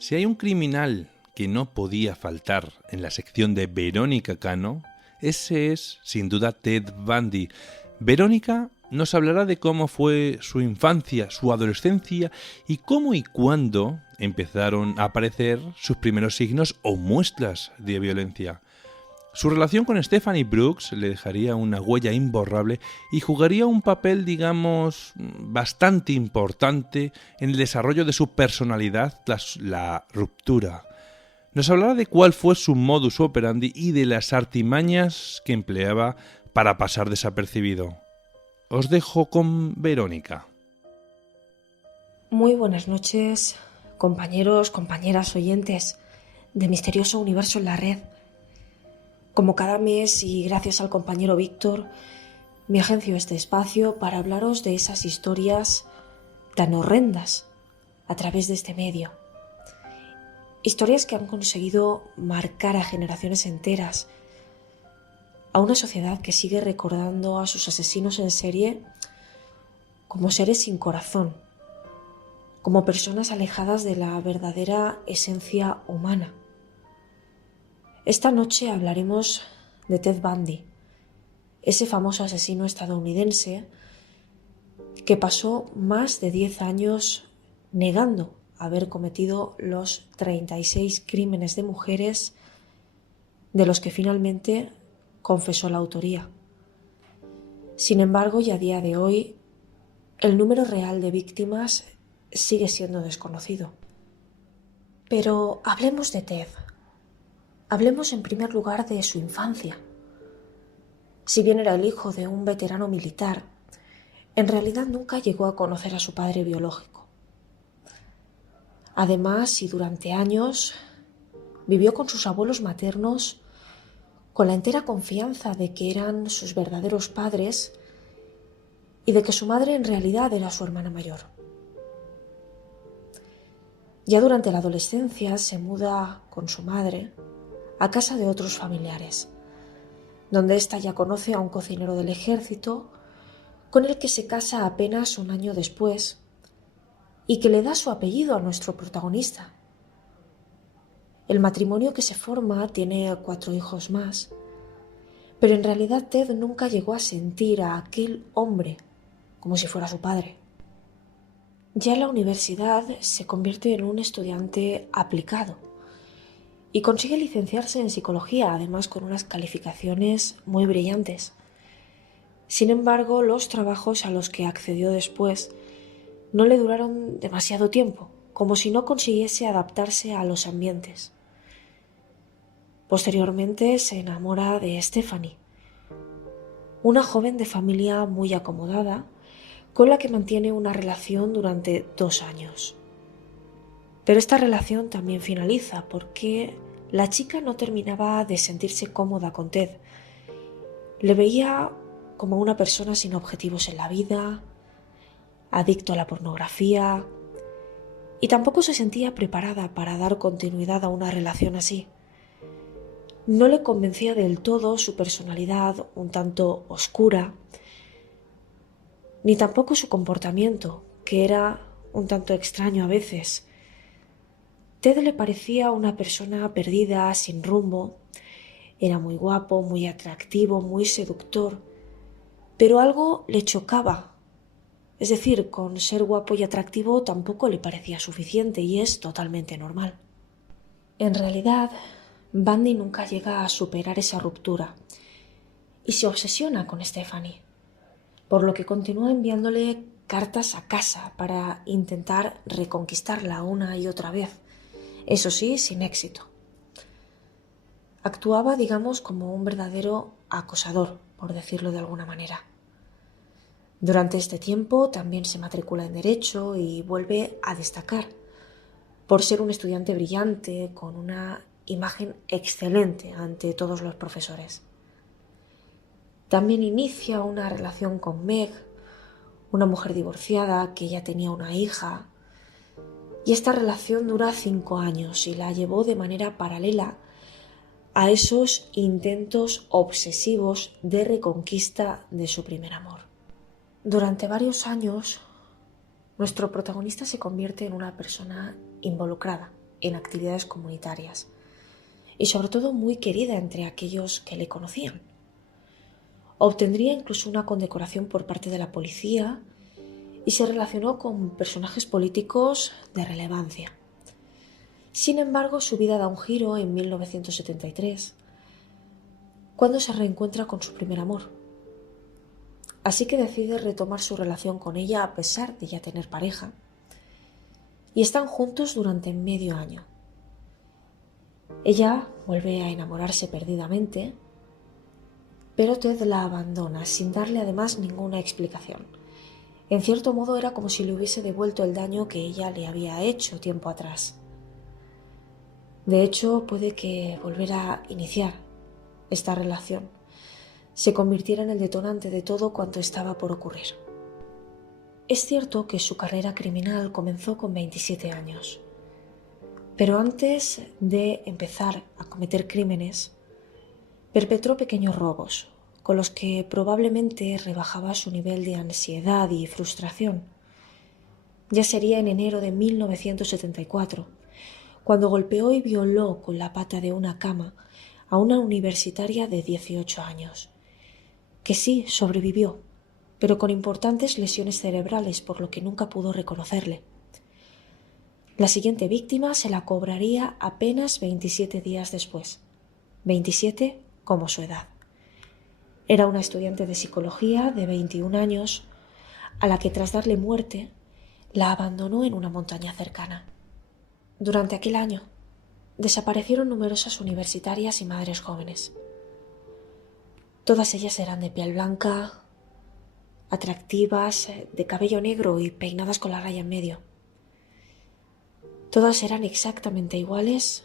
Si hay un criminal que no podía faltar en la sección de Verónica Cano, ese es, sin duda, Ted Bundy. Verónica nos hablará de cómo fue su infancia, su adolescencia y cómo y cuándo empezaron a aparecer sus primeros signos o muestras de violencia. Su relación con Stephanie Brooks le dejaría una huella imborrable y jugaría un papel, digamos, bastante importante en el desarrollo de su personalidad tras la ruptura. Nos hablará de cuál fue su modus operandi y de las artimañas que empleaba para pasar desapercibido. Os dejo con Verónica. Muy buenas noches, compañeros, compañeras, oyentes de Misterioso Universo en la Red. Como cada mes y gracias al compañero Víctor, me agencio este espacio para hablaros de esas historias tan horrendas a través de este medio. Historias que han conseguido marcar a generaciones enteras, a una sociedad que sigue recordando a sus asesinos en serie como seres sin corazón, como personas alejadas de la verdadera esencia humana. Esta noche hablaremos de Ted Bundy, ese famoso asesino estadounidense que pasó más de 10 años negando haber cometido los 36 crímenes de mujeres de los que finalmente confesó la autoría. Sin embargo, y a día de hoy, el número real de víctimas sigue siendo desconocido. Pero hablemos de Ted. Hablemos en primer lugar de su infancia. Si bien era el hijo de un veterano militar, en realidad nunca llegó a conocer a su padre biológico. Además, y durante años, vivió con sus abuelos maternos con la entera confianza de que eran sus verdaderos padres y de que su madre en realidad era su hermana mayor. Ya durante la adolescencia se muda con su madre a casa de otros familiares, donde ésta ya conoce a un cocinero del ejército con el que se casa apenas un año después y que le da su apellido a nuestro protagonista. El matrimonio que se forma tiene 4 hijos más, pero en realidad Ted nunca llegó a sentir a aquel hombre como si fuera su padre. Ya en la universidad se convierte en un estudiante aplicado y consigue licenciarse en psicología, además con unas calificaciones muy brillantes. Sin embargo, los trabajos a los que accedió después no le duraron demasiado tiempo, como si no consiguiese adaptarse a los ambientes. Posteriormente se enamora de Stephanie, una joven de familia muy acomodada, con la que mantiene una relación durante 2 años. Pero esta relación también finaliza porque la chica no terminaba de sentirse cómoda con Ted. Le veía como una persona sin objetivos en la vida, adicto a la pornografía, y tampoco se sentía preparada para dar continuidad a una relación así. No le convencía del todo su personalidad un tanto oscura, ni tampoco su comportamiento, que era un tanto extraño a veces. Ted le parecía una persona perdida, sin rumbo. Era muy guapo, muy atractivo, muy seductor, pero algo le chocaba. Es decir, con ser guapo y atractivo tampoco le parecía suficiente y es totalmente normal. En realidad, Bundy nunca llega a superar esa ruptura y se obsesiona con Stephanie, por lo que continúa enviándole cartas a casa para intentar reconquistarla una y otra vez, eso sí, sin éxito. Actuaba, digamos, como un verdadero acosador, por decirlo de alguna manera. Durante este tiempo también se matricula en Derecho y vuelve a destacar por ser un estudiante brillante, con una imagen excelente ante todos los profesores. También inicia una relación con Meg, una mujer divorciada que ya tenía una hija, y esta relación dura 5 años y la llevó de manera paralela a esos intentos obsesivos de reconquista de su primer amor. Durante varios años, nuestro protagonista se convierte en una persona involucrada, en actividades comunitarias y sobre todo muy querida entre aquellos que le conocían. Obtendría incluso una condecoración por parte de la policía y se relacionó con personajes políticos de relevancia. Sin embargo, su vida da un giro en 1973, cuando se reencuentra con su primer amor. Así que decide retomar su relación con ella a pesar de ya tener pareja, y están juntos durante medio año. Ella vuelve a enamorarse perdidamente, pero Ted la abandona sin darle además ninguna explicación. En cierto modo era como si le hubiese devuelto el daño que ella le había hecho tiempo atrás. De hecho, puede que volver a iniciar esta relación se convirtiera en el detonante de todo cuanto estaba por ocurrir. Es cierto que su carrera criminal comenzó con 27 años, pero antes de empezar a cometer crímenes, perpetró pequeños robos, con los que probablemente rebajaba su nivel de ansiedad y frustración. Ya sería en enero de 1974, cuando golpeó y violó con la pata de una cama a una universitaria de 18 años, que sí sobrevivió, pero con importantes lesiones cerebrales, por lo que nunca pudo reconocerle. La siguiente víctima se la cobraría apenas 27 días después, 27 como su edad. Era una estudiante de psicología de 21 años, a la que tras darle muerte, la abandonó en una montaña cercana. Durante aquel año, desaparecieron numerosas universitarias y madres jóvenes. Todas ellas eran de piel blanca, atractivas, de cabello negro y peinadas con la raya en medio. Todas eran exactamente iguales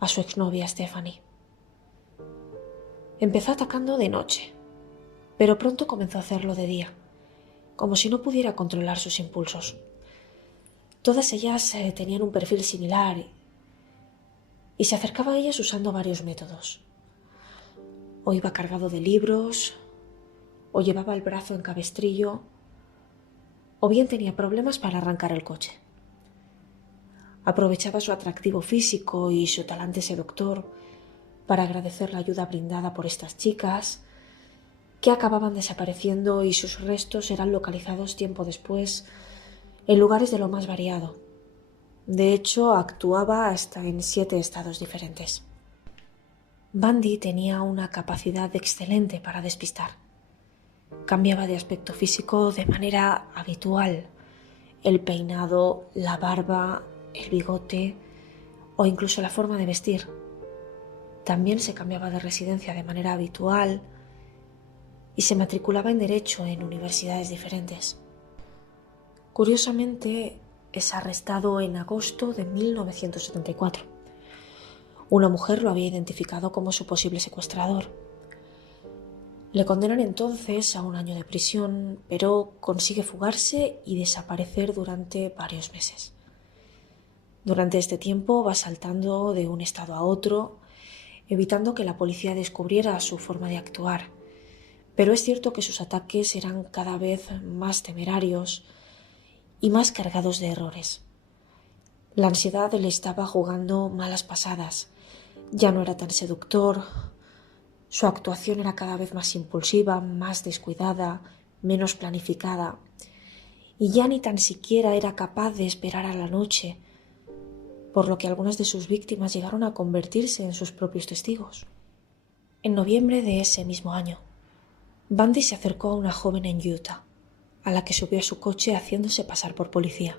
a su exnovia Stephanie. Empezó atacando de noche, pero pronto comenzó a hacerlo de día, como si no pudiera controlar sus impulsos. Todas ellas tenían un perfil similar y se acercaba a ellas usando varios métodos. O iba cargado de libros, o llevaba el brazo en cabestrillo, o bien tenía problemas para arrancar el coche. Aprovechaba su atractivo físico y su talante seductor para agradecer la ayuda brindada por estas chicas, que acababan desapareciendo y sus restos eran localizados tiempo después en lugares de lo más variado. De hecho, actuaba hasta en 7 estados diferentes. Bundy tenía una capacidad excelente para despistar. Cambiaba de aspecto físico de manera habitual. El peinado, la barba, el bigote o incluso la forma de vestir. También se cambiaba de residencia de manera habitual y se matriculaba en Derecho en universidades diferentes. Curiosamente, es arrestado en agosto de 1974. Una mujer lo había identificado como su posible secuestrador. Le condenan entonces a 1 año de prisión, pero consigue fugarse y desaparecer durante varios meses. Durante este tiempo va saltando de un estado a otro, evitando que la policía descubriera su forma de actuar. Pero es cierto que sus ataques eran cada vez más temerarios y más cargados de errores. La ansiedad le estaba jugando malas pasadas. Ya no era tan seductor. Su actuación era cada vez más impulsiva, más descuidada, menos planificada. Y ya ni tan siquiera era capaz de esperar a la noche, por lo que algunas de sus víctimas llegaron a convertirse en sus propios testigos. En noviembre de ese mismo año, Bundy se acercó a una joven en Utah, a la que subió a su coche haciéndose pasar por policía.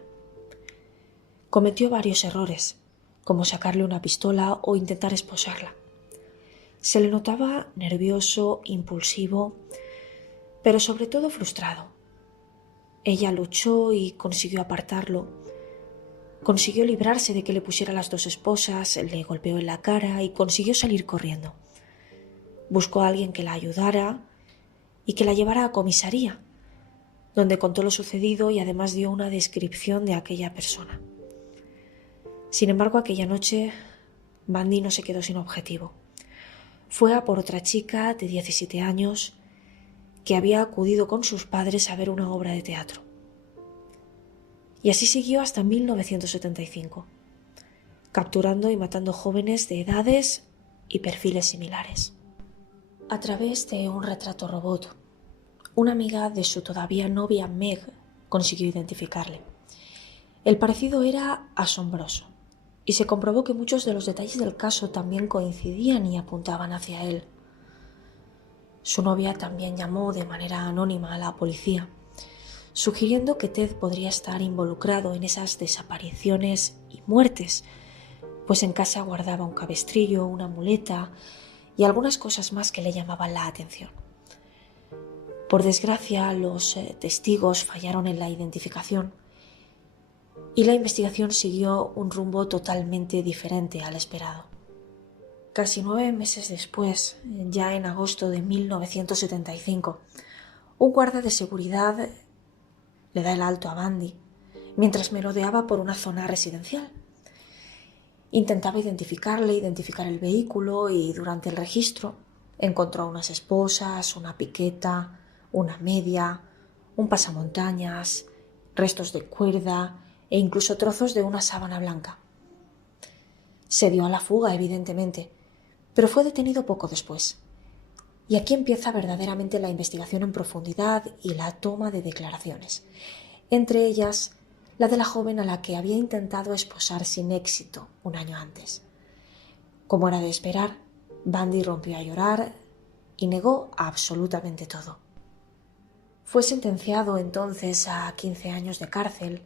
Cometió varios errores, como sacarle una pistola o intentar esposarla. Se le notaba nervioso, impulsivo, pero sobre todo frustrado. Ella luchó y consiguió apartarlo. Consiguió librarse de que le pusiera las 2 esposas, le golpeó en la cara y consiguió salir corriendo. Buscó a alguien que la ayudara y que la llevara a comisaría, donde contó lo sucedido y además dio una descripción de aquella persona. Sin embargo, aquella noche, Bundy no se quedó sin objetivo. Fue a por otra chica de 17 años que había acudido con sus padres a ver una obra de teatro. Y así siguió hasta 1975. capturando y matando jóvenes de edades y perfiles similares. A través de un retrato robot, una amiga de su todavía novia Meg consiguió identificarle. El parecido era asombroso y se comprobó que muchos de los detalles del caso también coincidían y apuntaban hacia él. Su novia también llamó de manera anónima a la policía, sugiriendo que Ted podría estar involucrado en esas desapariciones y muertes, pues en casa guardaba un cabestrillo, una muleta y algunas cosas más que le llamaban la atención. Por desgracia, los testigos fallaron en la identificación y la investigación siguió un rumbo totalmente diferente al esperado. Casi 9 meses después, ya en agosto de 1975, un guardia de seguridad le da el alto a Bundy mientras merodeaba por una zona residencial. Intentaba identificar el vehículo y durante el registro encontró unas esposas, una piqueta, una media, un pasamontañas, restos de cuerda e incluso trozos de una sábana blanca. Se dio a la fuga, evidentemente, pero fue detenido poco después. Y aquí empieza verdaderamente la investigación en profundidad y la toma de declaraciones, entre ellas la de la joven a la que había intentado esposar sin éxito un año antes. Como era de esperar, Bundy rompió a llorar y negó absolutamente todo. Fue sentenciado entonces a 15 años de cárcel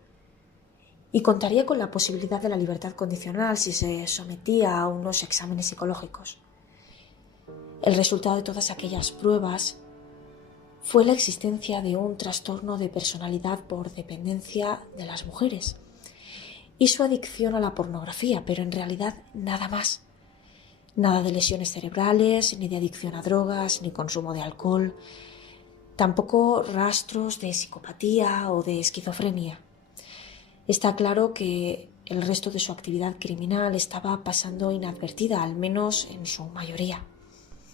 y contaría con la posibilidad de la libertad condicional si se sometía a unos exámenes psicológicos. El resultado de todas aquellas pruebas fue la existencia de un trastorno de personalidad por dependencia de las mujeres y su adicción a la pornografía, pero en realidad nada más. Nada de lesiones cerebrales, ni de adicción a drogas, ni consumo de alcohol, tampoco rastros de psicopatía o de esquizofrenia. Está claro que el resto de su actividad criminal estaba pasando inadvertida, al menos en su mayoría.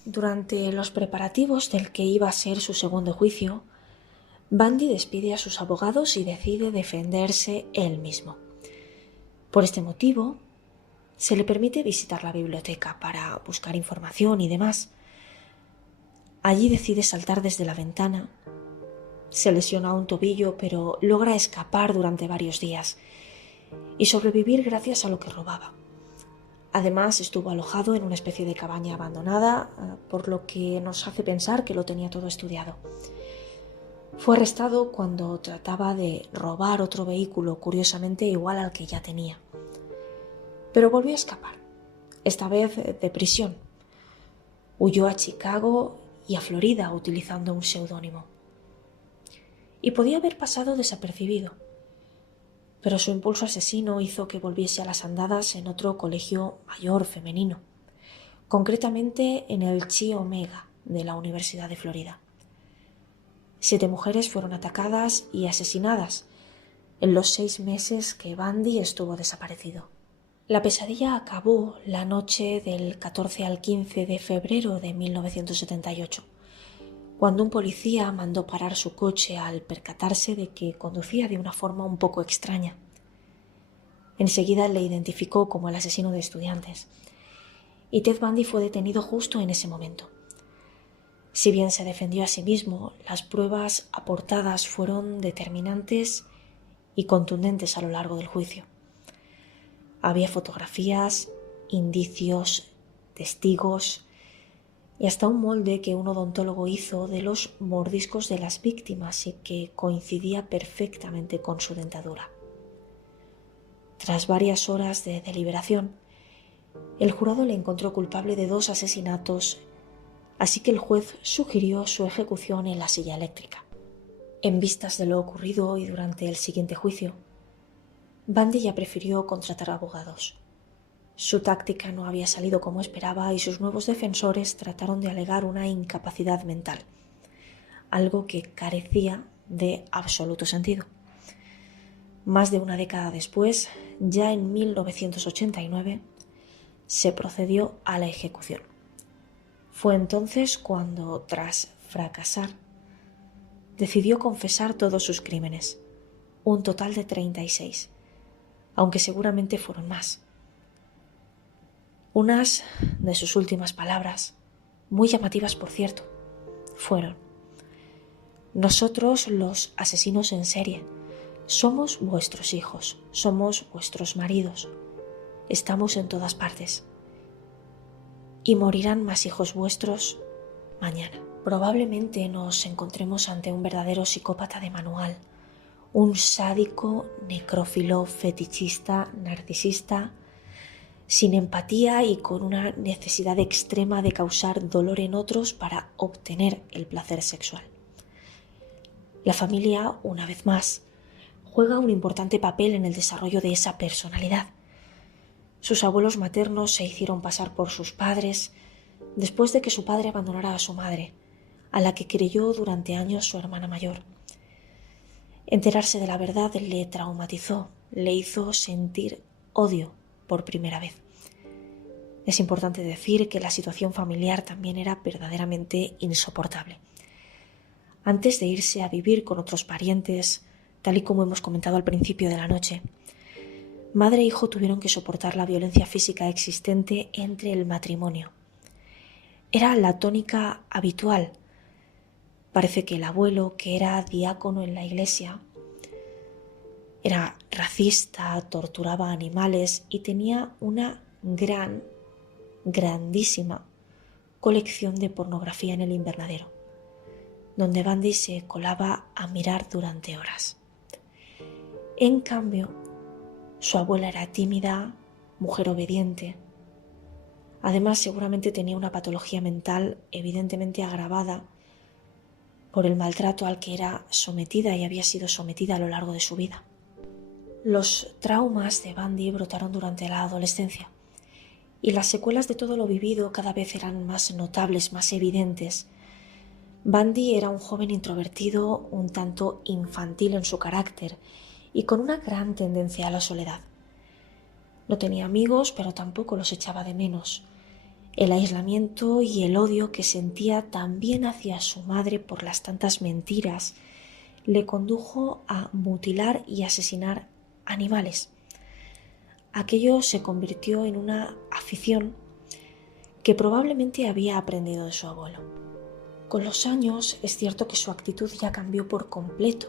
Durante los preparativos del que iba a ser su segundo juicio, Bundy despide a sus abogados y decide defenderse él mismo. Por este motivo, se le permite visitar la biblioteca para buscar información y demás. Allí decide saltar desde la ventana. Se lesiona un tobillo, pero logra escapar durante varios días y sobrevivir gracias a lo que robaba. Además, estuvo alojado en una especie de cabaña abandonada, por lo que nos hace pensar que lo tenía todo estudiado. Fue arrestado cuando trataba de robar otro vehículo, curiosamente igual al que ya tenía. Pero volvió a escapar, esta vez de prisión. Huyó a Chicago y a Florida utilizando un seudónimo. Y podía haber pasado desapercibido, pero su impulso asesino hizo que volviese a las andadas en otro colegio mayor femenino, concretamente en el Chi Omega de la Universidad de Florida. 7 mujeres fueron atacadas y asesinadas en los 6 meses que Bundy estuvo desaparecido. La pesadilla acabó la noche del 14 al 15 de febrero de 1978, cuando un policía mandó parar su coche al percatarse de que conducía de una forma un poco extraña. Enseguida le identificó como el asesino de estudiantes, y Ted Bundy fue detenido justo en ese momento. Si bien se defendió a sí mismo, las pruebas aportadas fueron determinantes y contundentes a lo largo del juicio. Había fotografías, indicios, testigos y hasta un molde que un odontólogo hizo de los mordiscos de las víctimas y que coincidía perfectamente con su dentadura. Tras varias horas de deliberación, el jurado le encontró culpable de 2 asesinatos, así que el juez sugirió su ejecución en la silla eléctrica. En vistas de lo ocurrido y durante el siguiente juicio, Bundy ya prefirió contratar abogados. Su táctica no había salido como esperaba y sus nuevos defensores trataron de alegar una incapacidad mental, algo que carecía de absoluto sentido. Más de una década después, ya en 1989, se procedió a la ejecución. Fue entonces cuando, tras fracasar, decidió confesar todos sus crímenes, un total de 36, aunque seguramente fueron más. Unas de sus últimas palabras, muy llamativas por cierto, fueron: nosotros, los asesinos en serie, somos vuestros hijos, somos vuestros maridos, estamos en todas partes y morirán más hijos vuestros mañana. Probablemente nos encontremos ante un verdadero psicópata de manual, un sádico, necrófilo, fetichista, narcisista, sin empatía y con una necesidad extrema de causar dolor en otros para obtener el placer sexual. La familia, una vez más, juega un importante papel en el desarrollo de esa personalidad. Sus abuelos maternos se hicieron pasar por sus padres después de que su padre abandonara a su madre, a la que creyó durante años su hermana mayor. Enterarse de la verdad le traumatizó, le hizo sentir odio por primera vez. Es importante decir que la situación familiar también era verdaderamente insoportable. Antes de irse a vivir con otros parientes, tal y como hemos comentado al principio de la noche, madre e hijo tuvieron que soportar la violencia física existente entre el matrimonio. Era la tónica habitual. Parece que el abuelo, que era diácono en la iglesia, era racista, torturaba animales y tenía una grandísima colección de pornografía en el invernadero, donde Bundy se colaba a mirar durante horas. En cambio, su abuela era tímida, mujer obediente. Además, seguramente tenía una patología mental evidentemente agravada por el maltrato al que era sometida y había sido sometida a lo largo de su vida. Los traumas de Bundy brotaron durante la adolescencia y las secuelas de todo lo vivido cada vez eran más notables, más evidentes. Bundy era un joven introvertido, un tanto infantil en su carácter y con una gran tendencia a la soledad. No tenía amigos, pero tampoco los echaba de menos. El aislamiento y el odio que sentía también hacia su madre por las tantas mentiras le condujo a mutilar y asesinar animales. Aquello se convirtió en una afición que probablemente había aprendido de su abuelo. Con los años es cierto que su actitud ya cambió por completo.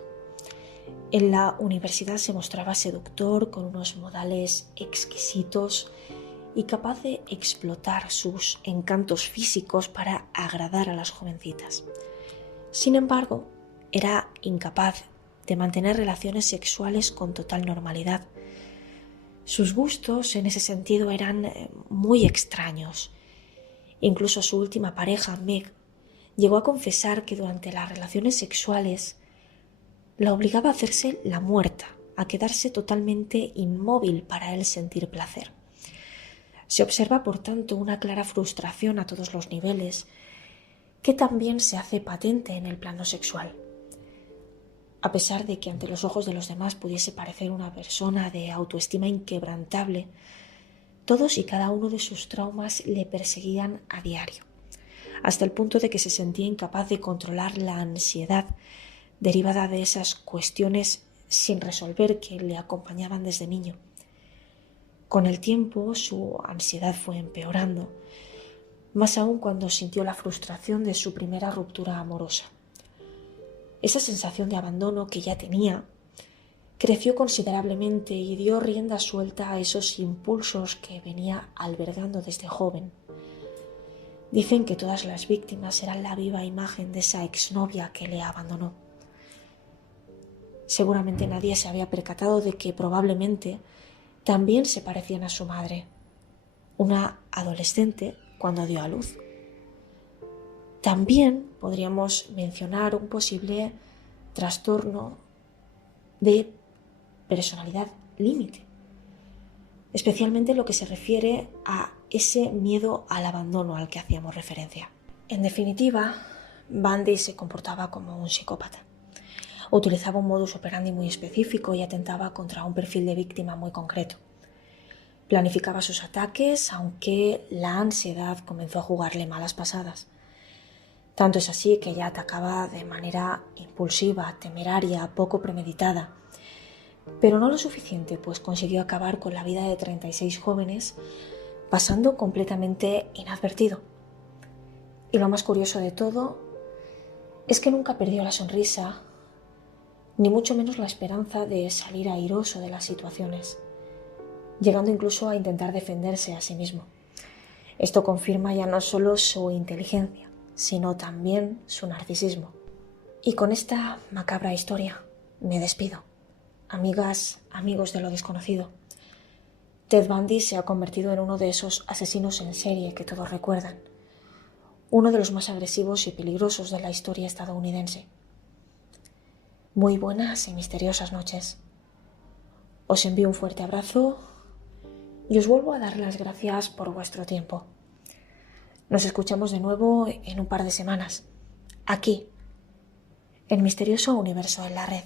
En la universidad se mostraba seductor, con unos modales exquisitos y capaz de explotar sus encantos físicos para agradar a las jovencitas. Sin embargo, era incapaz de mantener relaciones sexuales con total normalidad. Sus gustos en ese sentido eran muy extraños. Incluso su última pareja, Meg, llegó a confesar que durante las relaciones sexuales la obligaba a hacerse la muerta, a quedarse totalmente inmóvil para él sentir placer. Se observa, por tanto, una clara frustración a todos los niveles, que también se hace patente en el plano sexual. A pesar de que ante los ojos de los demás pudiese parecer una persona de autoestima inquebrantable, todos y cada uno de sus traumas le perseguían a diario, hasta el punto de que se sentía incapaz de controlar la ansiedad derivada de esas cuestiones sin resolver que le acompañaban desde niño. Con el tiempo su ansiedad fue empeorando, más aún cuando sintió la frustración de su primera ruptura amorosa. Esa sensación de abandono que ya tenía creció considerablemente y dio rienda suelta a esos impulsos que venía albergando desde joven. Dicen que todas las víctimas eran la viva imagen de esa exnovia que le abandonó. Seguramente nadie se había percatado de que probablemente también se parecían a su madre, una adolescente cuando dio a luz. También podríamos mencionar un posible trastorno de personalidad límite, especialmente lo que se refiere a ese miedo al abandono al que hacíamos referencia. En definitiva, Bundy se comportaba como un psicópata. Utilizaba un modus operandi muy específico y atentaba contra un perfil de víctima muy concreto. Planificaba sus ataques, aunque la ansiedad comenzó a jugarle malas pasadas. Tanto es así que ella atacaba de manera impulsiva, temeraria, poco premeditada. Pero no lo suficiente, pues consiguió acabar con la vida de 36 jóvenes pasando completamente inadvertido. Y lo más curioso de todo es que nunca perdió la sonrisa, ni mucho menos la esperanza de salir airoso de las situaciones, llegando incluso a intentar defenderse a sí mismo. Esto confirma ya no solo su inteligencia, sino también su narcisismo. Y con esta macabra historia me despido. Amigas, amigos de lo desconocido, Ted Bundy se ha convertido en uno de esos asesinos en serie que todos recuerdan, uno de los más agresivos y peligrosos de la historia estadounidense. Muy buenas y misteriosas noches. Os envío un fuerte abrazo y os vuelvo a dar las gracias por vuestro tiempo. Nos escuchamos de nuevo en un par de semanas, aquí, en Misterioso Universo en la Red.